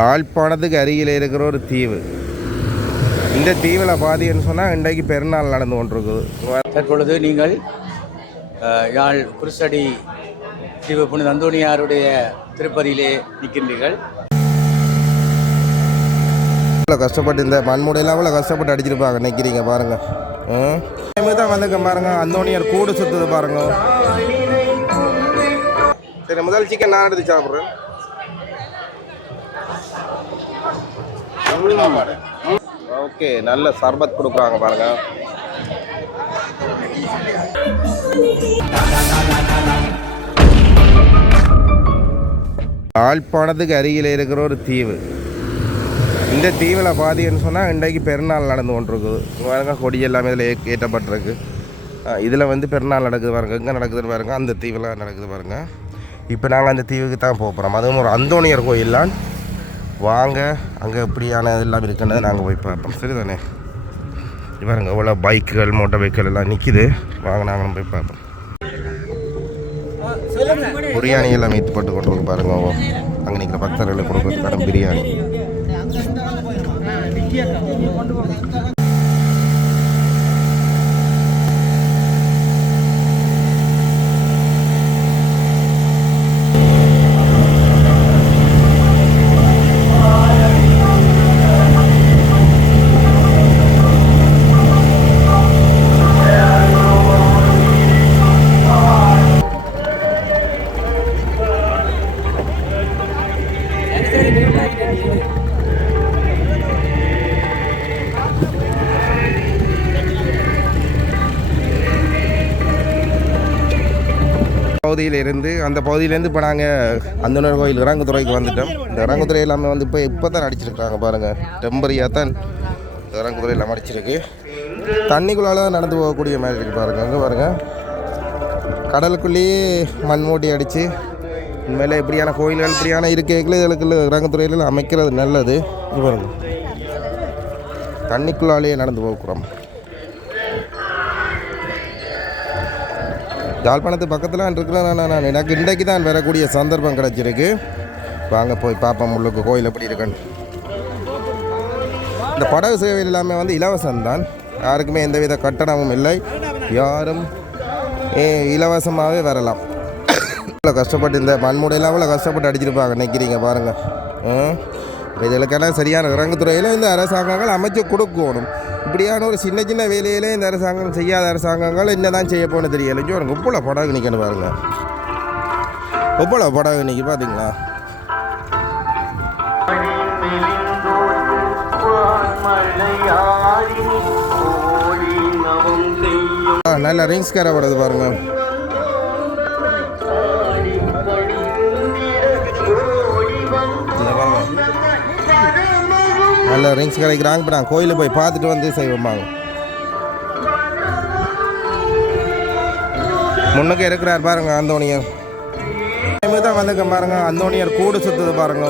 யாழ்ப்பாணத்துக்கு அருகில் இருக்கிற ஒரு தீவு. இந்த தீவில் பார்த்தீங்கன்னு சொன்னால் இன்றைக்கு பெருநாள் நடந்து கொண்டிருக்குது. தற்பொழுது நீங்கள் யாழ் குருசடி தீவு புனித அந்தோணியாருடைய திருப்பதியிலே நிற்கின்றீர்கள். இவ்வளோ கஷ்டப்பட்டு இந்த மண்முடையெல்லாம் இவ்வளோ கஷ்டப்பட்டு அடிச்சிருப்பாங்க. நிற்கிறீங்க பாருங்க. ம் டைமு தான் வந்துக்க பாருங்க. அந்தோனியார் கூடு சுத்துது பாருங்க. சரி முதல் சிக்கன் நான் எடுத்து சாப்பிட்றேன். ஓகே நல்ல சர்பத் கொடுக்குறாங்க பாருங்க. யாழ்ப்பாணத்துக்கு அருகில் இருக்கிற ஒரு தீவு. இந்த தீவில் பாதின்னு சொன்னால் இன்றைக்கு பெருநாள் நடந்து கொண்டிருக்குது. பாருங்க கொடி எல்லாமே இதில் ஏ- ஏற்றப்பட்டிருக்கு. இதில் வந்து பெருநாள் நடக்குது பாருங்க எங்கே நடக்குதுன்னு பாருங்க அந்த தீவில் நடக்குது பாருங்க. இப்போ நாங்கள் அந்த தீவுக்கு தான் போக போகிறோம் அதுவும் ஒரு அந்தோணியர் கோயிலான் வாங்க. அங்கே எப்படியான இதெல்லாம் இருக்குன்றதை நாங்கள் போய் பார்ப்போம். சரிதானே? இது பாருங்க எவ்வளோ பைக்குகள் மோட்டார் பைக்குகள் எல்லாம் நிற்கிது வாங்க நாங்களும் போய் பார்ப்போம். பிரியாணி எல்லாம் மீத்து போட்டு கொண்டு வந்து பாருங்க அங்கே நிற்கிற பக்தர்களுக்கு கொடுக்குறதுக்கான பிரியாணி. பகுதியில் இருந்து அந்த பகுதியிலேருந்து இப்போ நாங்கள் அந்தனர் கோயில் இறங்குத்துறைக்கு வந்துட்டோம். இந்த இறங்குத்துறை எல்லாமே வந்து இப்போ இப்போ தான் அடிச்சிருக்காங்க பாருங்கள் டெம்பரியாக தான் இந்த இறங்குத்துறை எல்லாம் அடிச்சிருக்கு. தண்ணிக்குள்ளால தான் நடந்து போகக்கூடிய மாதிரி இருக்குது பாருங்கள் அங்கே பாருங்கள் கடலுக்குள்ளேயே மண் மூட்டி அடித்து உண்மையில் இப்படியான கோயில்கள் இப்படியான இருக்கைகளை இதுக்குள்ள இறங்குத்துறையில் அமைக்கிறது நல்லது. பாருங்க. தண்ணிக்குள்ளாலேயே நடந்து போகிறோம். யாழ்ப்பாணத்து பக்கத்தில் இருக்கிறேன் நான் எனக்கு இன்றைக்கு தான் வரக்கூடிய சந்தர்ப்பம் கிடச்சிருக்கு. வாங்க போய் பார்ப்போம் உள்ளுக்கு கோயில் எப்படி இருக்குன்னு. இந்த படகு சேவை எல்லாமே வந்து இலவசம்தான். யாருக்குமே எந்தவித கட்டணமும் இல்லை. யாரும் இலவசமாகவே வரலாம். இவ்வளோ கஷ்டப்பட்டு இந்த மண்முடையெல்லாம் இவ்வளோ கஷ்டப்பட்டு அடிச்சிருப்பாங்க. நிற்கிறீங்க பாருங்கள் ம் இதுகளுக்கெல்லாம் சரியான இறங்குத்துறையில் இந்த அரசாங்கங்கள் அமைச்சு கொடுக்கணும். இப்படியான ஒரு சின்ன சின்ன வேலையிலே இந்த அரசாங்கம் செய்யாத அரசாங்கங்கள் என்ன தான் செய்ய போகணும் தெரியல ஒரு உப்புல படகு நிற்கணும் பாருங்க. உப்புல படகு நிற்கி பார்த்தீங்களா நல்ல ரிங்ஸ் கார வருது பாருங்க. நல்ல ரிங்ஸ் கிடைக்கிறாங்க. இப்போ நான் கோயிலில் போய் பார்த்துட்டு வந்து செய்வோமாங்க. முன்னுக்கு இருக்கிறார் பாருங்க அந்தோணியர் தான் வந்துக்க பாருங்க அந்தோணியர் கூடு சுத்துது பாருங்க.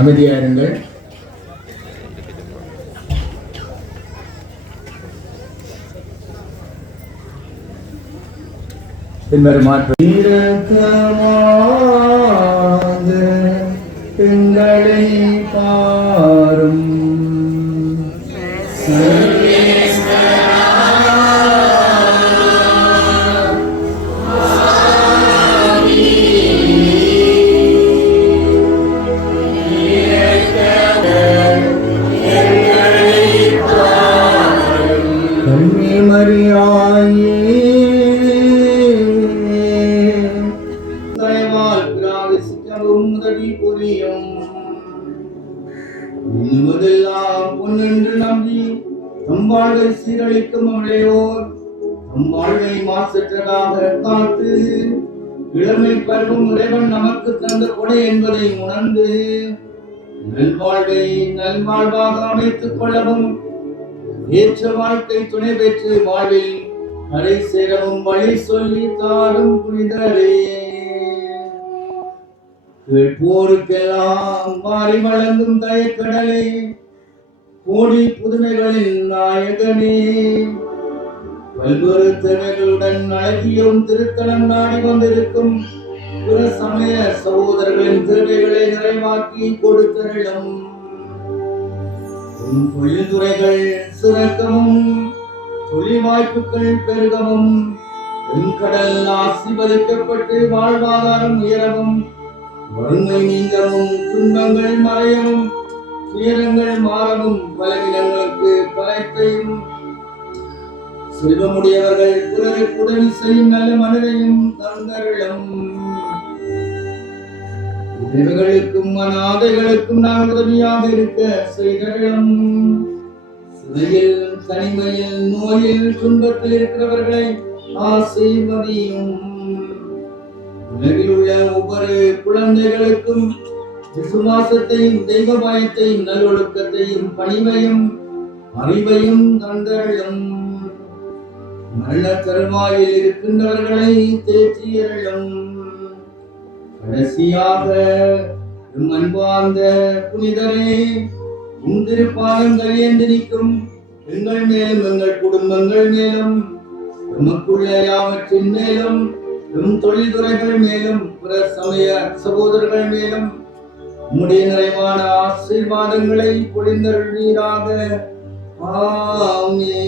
அமைதியாருங்கள் பின்வருமாறு. மாசற்றதாக காத்து இளமை பருவம் இறைவன் நமக்கு தந்த கொடை என்பதை உணர்ந்து நல்வாழ்வை நல்வாழ்வாக அமைத்துக் கொள்ளவும் ஏற்ற வாழ்க்கை துணை பெற்று வாழ்வில் கரை சேரவும் வழி சொல்லி தாரும் புனிதரே. கேட்போருக்கெல்லாம் மாறி வழங்கும் தயக்கடலே கோடி புதுமைகளின் நாயகனே. பல்வேறு திறமைகளுடன் அழகியும் திருத்தலம் நாடி கொண்டிருக்கும் பிற சமய சகோதரர்களின் தேவைகளை நிறைவாக்கி கொடுத்தருளும். உன் தொழில்துறைகள் சிறக்கவும் தொழில் வாய்ப்புகள் பெருகவும் பெண்கடல் ஆசிர்வதிக்கப்பட்டு வாழ்வாதாரம் உயரவும் வறுமை நீங்கவும் துன்பங்கள் மறையவும் துயரங்கள் மாறவும் பலவினங்களுக்கு பலத்தையும் செல்வமுடையவர்கள் பிறருக்கு உதவி செய்யும் நல்ல மனதையும் தந்தருளும். உறவுகளுக்கும் அநாதைகளுக்கும் நான் உதவியாக இருக்க செய்தருளும். சிறையில் தனிமையில் நோயில் துன்பத்தில் இருக்கிறவர்களை ஆசீர்வதியும். உலகில் உள்ள ஒவ்வொரு குழந்தைகளுக்கும் விசுவாசத்தையும் தெய்வ பயத்தையும் நல்லொழுக்கத்தையும் பணிவையும் அறிவையும் தந்தருளும். நல்ல தருவாயில் இருக்கின்றவர்களை தேற்றியருளும் கடைசியாக எம் அன்பார்ந்த புனிதரே முந்திருப்பாதங்கள் நிற்கும். எங்கள் மேலும் எங்கள் குடும்பங்கள் மேலும் எமக்குள்ள யாவற்றின் மேலும் எம் தொழில்துறைகள் மேலும் பிற சமய சகோதரர்கள் மேலும் உம்முடைய நிறைவான ஆசீர்வாதங்களை பொழிந்தருள்வீராக. ஆமே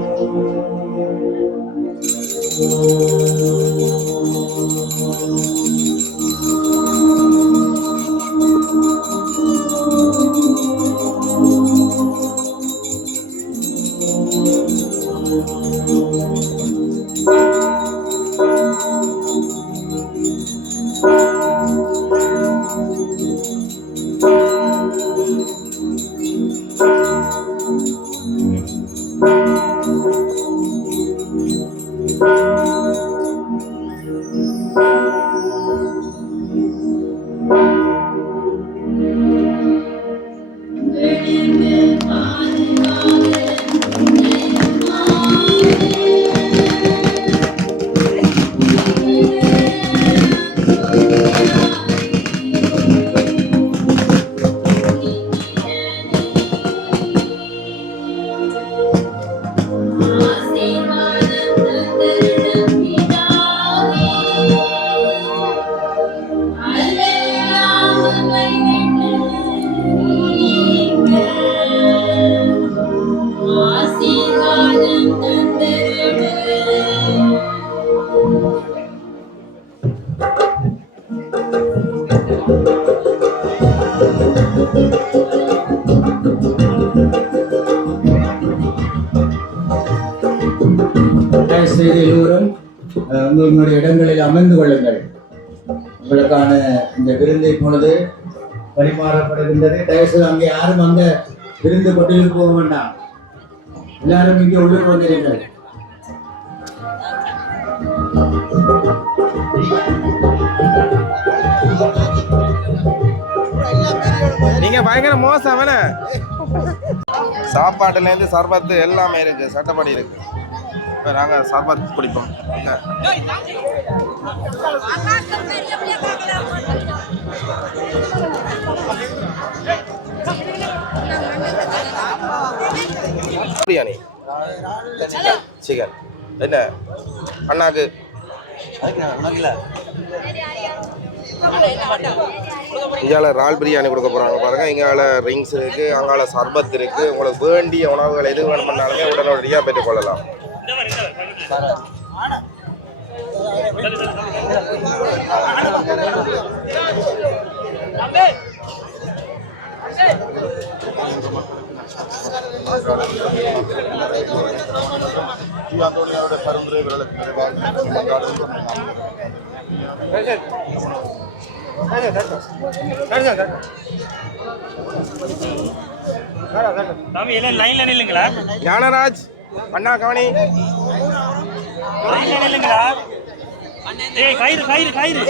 Thank you. இந்த விருந்தை பொழுது பரிமாறப்படுகின்றது. தயவுசெய்து அங்கே யாரும் அங்க விருந்து கொட்டில் போக வேண்டாம். எல்லாரும் இங்கே உள்ளுக்கு வந்திருங்கள். நீங்க பயங்கர மோசம் அவன. சாப்பாட்டுலேருந்து சர்பத்து எல்லாமே இருக்கு சட்டப்படி இருக்கு. இப்போ நாங்கள் சர்பத் குடிப்போம். பிரியாணி. சிக்கன் என்ன? அண்ணாக்கு. இங்கால இறால் பிரியாணி கொடுக்க போகிறாங்க பாருங்க. இங்கால ரிங்ஸ் இருக்கு அங்கால சர்பத் இருக்கு. உங்களுக்கு வேண்டிய உணவுகள் எது வேணும் பண்ணாலுமே உடனடியாக பெற்றுக்கொள்ளலாம் ஞானராஜ் அண்ணா கவனி. லைன்ல நில்லுங்களா? ஏய் கயிறு கயிறு கயிறு.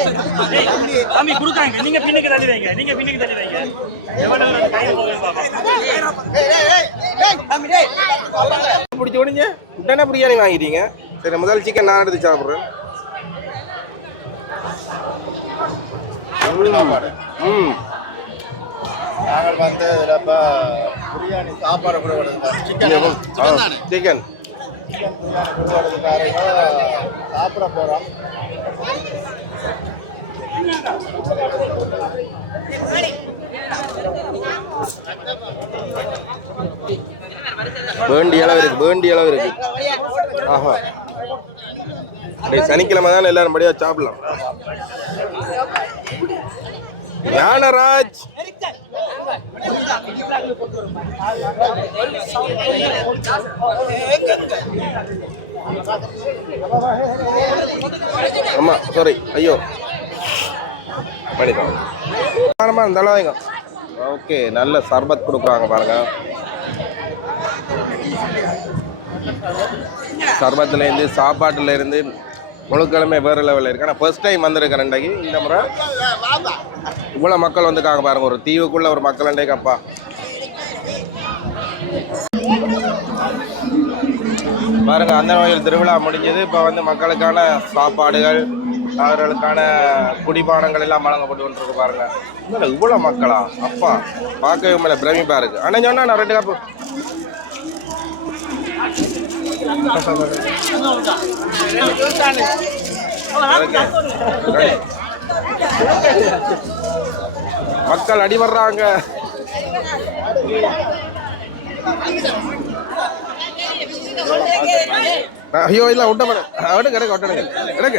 ஏய் சாமி கொடுக்காங்க. நீங்க பின்னுக்கு தள்ளி வைங்க. நீங்க பின்னுக்கு தள்ளி வைங்க. எவ்வளவு நேரம் கயிறு பிடிச்ச உடனே உடனே பிரியாணி வாங்கிட்டீங்க. சரி முதல் சிக்கன் நான் எடுத்து சாப்பிட்றேன். ம். நாங்கள் வந்து இப்போ பிரியாணி சாப்பாடு கொடுக்கறதுக்கு சிக்கன் சிக்கன் பிரியாணி சாப்பிட போகிறோம் வேண்டி அளவு இருக்கு வேண்டிய அளவு இருக்கு. ஆஹா. இன்னைக்கு சனிக்கிழமை தான் எல்லாரும் படியா சாப்பிடலாம். ஞானராஜ். ஆமா சாரி ஐயோ. பண்ணிதான் ஆமாம் இருந்தாலும் அளவுங்க ஓகே நல்ல சர்பத் கொடுக்குறாங்க பாருங்க. சர்பத்துலேருந்து சாப்பாட்டுலேருந்து முழுக்கிழமை வேறு லெவலில் இருக்குது ஆனால் ஃபர்ஸ்ட் டைம் வந்திருக்கேன் ரெண்டைக்கு இந்த முறை. இவ்வளோ மக்கள் வந்துருக்காங்க பாருங்க. ஒரு தீவுக்குள்ளே ஒரு மக்கள் ரெண்டைக்கு அப்பா. அந்த நோயில் திருவிழா முடிஞ்சது. இப்போ வந்து மக்களுக்கான சாப்பாடுகள் அவர்களுக்கான குடிபானங்கள் எல்லாம் வழங்கப்பட்டு கொண்டிருக்கு பாருங்க. இல்லை இவ்வளோ மக்களா? அப்பா பார்க்கவே மேலே பிரமிப்பா இருக்கு. ஆனால் சொன்னா நான் ரெண்டு கப்பு மக்கள் அடிபடுறாங்க வர்றாங்க. ஐயோ இல்ல விட்ட மாட்டேன். எடுக்க எடுக்க ஒட்டடுங்க எடுக்க.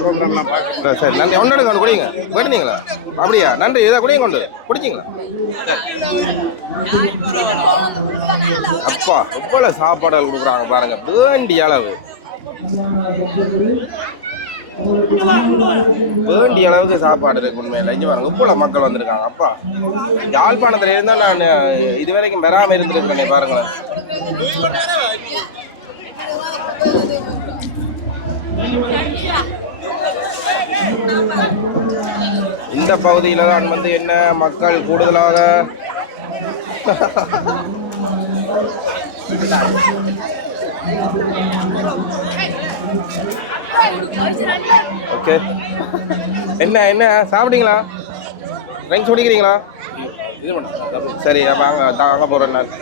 ப்ரோக்ராம்லாம் பார்க்க சரி நன்றி. ஒன்று ஒன்று குடிங்க. வேணுனீங்களா அப்படியா? நன்றி. இதை குடிங்க கொண்டு குடிச்சிங்களா? அப்பா எவ்வளோ சாப்பாடுகள் கொடுக்குறாங்க பாருங்க. வேண்டிய அளவு. வேண்டிய அளவுக்கு சாப்பாடு இருக்கு உண்மையில. இங்கே பாருங்க இவ்வளோ மக்கள் வந்திருக்காங்க. அப்பா யாழ்ப்பாணத்தில் இருந்தால் நான் இது வரைக்கும் இருந்திருக்கேன் இருந்திருக்கிறேனே பாருங்களேன். இந்த பகுதியில தான் வந்து என்ன மக்கள் கூடுதலாக? ஓகே என்ன என்ன? சாப்பிட்டீங்களா? ட்ரிங்க்ஸ் குடிக்கிறீங்களா? சரி அப்போ அங்கே அங்கே போகிறேன் நான்.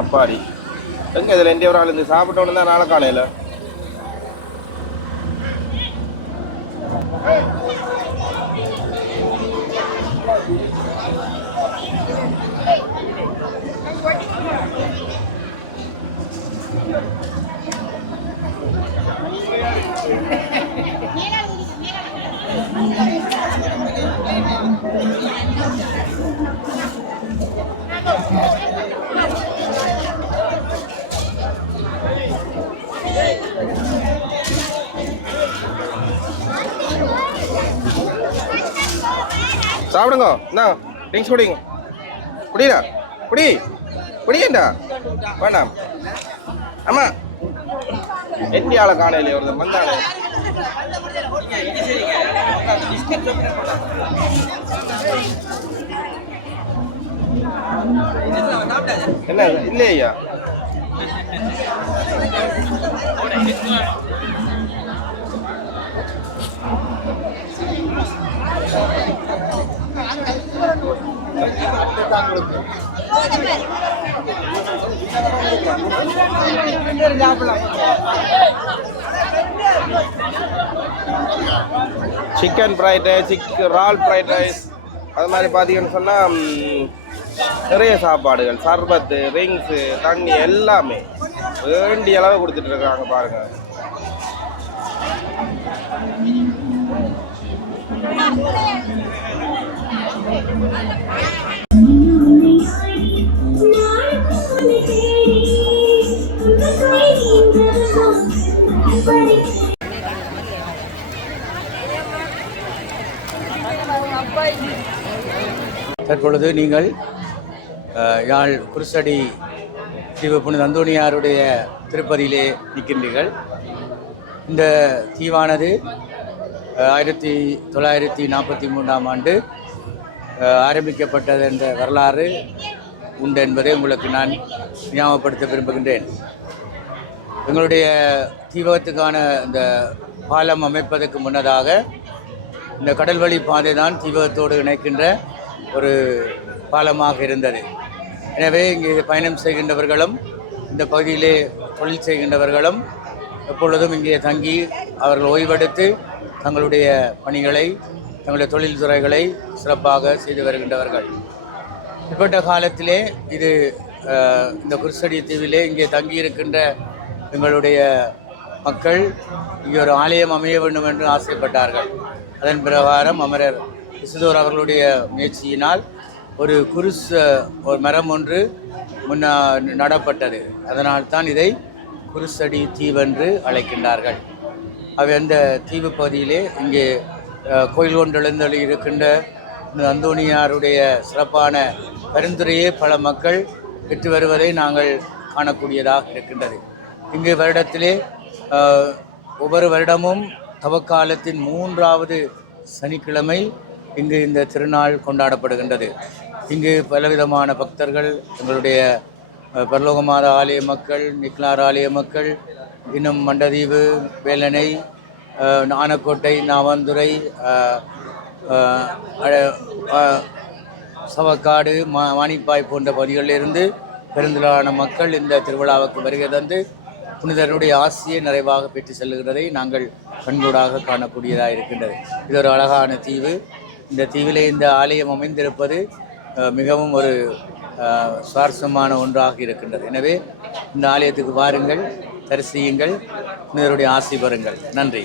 அப்பாடி. எங்கே இதில் எந்த ஒரு ஆள் இந்த சாப்பிட்டோன்னு தான் நாளை காலையில். சாப்பிடுங்க. என்ன ட்ரிங்க்ஸ் குடிங்க. குடிடா? குடி. குடியண்டா வேண்டாம். ஆமா எட்டியால காலையில ஒரு மந்தால என்ன இல்லையா தாங்களுக்கு சிக்கன் ஃப்ரைட் ரைஸ் சிக் ரால் ஃப்ரைட் ரைஸ் அது மாதிரி பார்த்தீங்கன்னு சொன்னால் நிறைய சாப்பாடுகள் சர்பத்து ரிங்ஸு தண்ணி எல்லாமே வேண்டிய அளவு கொடுத்துட்டு இருக்காங்க பாருங்க. தற்பொழுது நீங்கள் யாழ் குருசடி தீவு புனித அந்தோணியாருடைய திருப்பதியிலே நிற்கின்றீர்கள். இந்த தீவானது ஆயிரத்தி தொள்ளாயிரத்தி நாற்பத்தி மூன்றாம் ஆண்டு ஆரம்பிக்கப்பட்டது என்ற வரலாறு உண்டு என்பதை உங்களுக்கு நான் ஞாபகப்படுத்த விரும்புகின்றேன். எங்களுடைய தீபகத்துக்கான இந்த பாலம் அமைப்பதற்கு முன்னதாக இந்த கடல்வழி பாதை தான் தீபகத்தோடு இணைக்கின்ற ஒரு பாலமாக இருந்தது. எனவே இங்கே பயணம் செய்கின்றவர்களும் இந்த பகுதியிலே தொழில் செய்கின்றவர்களும் எப்பொழுதும் இங்கே தங்கி அவர்கள் ஓய்வெடுத்து தங்களுடைய பணிகளை தங்களுடைய தொழில் துறைகளை சிறப்பாக செய்து வருகின்றவர்கள். இப்பட்ட காலத்திலே இது இந்த குருசடி தீவிலே இங்கே தங்கியிருக்கின்ற எங்களுடைய மக்கள் இங்கே ஒரு ஆலயம் அமைய வேண்டும் என்று ஆசைப்பட்டார்கள். அதன் பிரகாரம் அமரர் இசுதோர் அவர்களுடைய முயற்சியினால் ஒரு குருஸ் ஒரு மரம் ஒன்று முன்ன நடப்பட்டது. அதனால் தான் இதை குருசடி தீவென்று அழைக்கின்றார்கள். அவை அந்த தீவு பகுதியிலே இங்கே கோயில் கொண்டு இருக்கின்ற இந்த அந்தோணியாருடைய சிறப்பான பரிந்துரையே பல மக்கள் பெற்று வருவதை நாங்கள் காணக்கூடியதாக இருக்கின்றது. இங்கு வருடத்திலே ஒவ்வொரு வருடமும் தவக்காலத்தின் மூன்றாவது சனிக்கிழமை இங்கு இந்த திருநாள் கொண்டாடப்படுகின்றது. இங்கு பலவிதமான பக்தர்கள் எங்களுடைய பரலோகமாத ஆலய மக்கள் நிக்லார் ஆலய மக்கள் இன்னும் மண்டதீவு வேலனை நானக்கோட்டை ஆனக்கோட்டை நாவந்துறை அழ- சவக்காடு மா வாணிப்பாய் போன்ற பகுதிகளிலிருந்து பெருந்திரளான மக்கள் இந்த திருவிழாவுக்கு வருகை தந்து புனிதருடைய ஆசியை நிறைவாக பெற்று செல்கிறதை நாங்கள் கண்கூடாக காணக்கூடியதாக இருக்கின்றது இது ஒரு அழகான தீவு. இந்த தீவிலே இந்த ஆலயம் அமைந்திருப்பது மிகவும் ஒரு சுவாரஸ்யமான ஒன்றாக இருக்கின்றது. எனவே இந்த ஆலயத்துக்கு வாருங்கள் தரிசியுங்கள் புனிதருடைய ஆசி பெறுங்கள். நன்றி.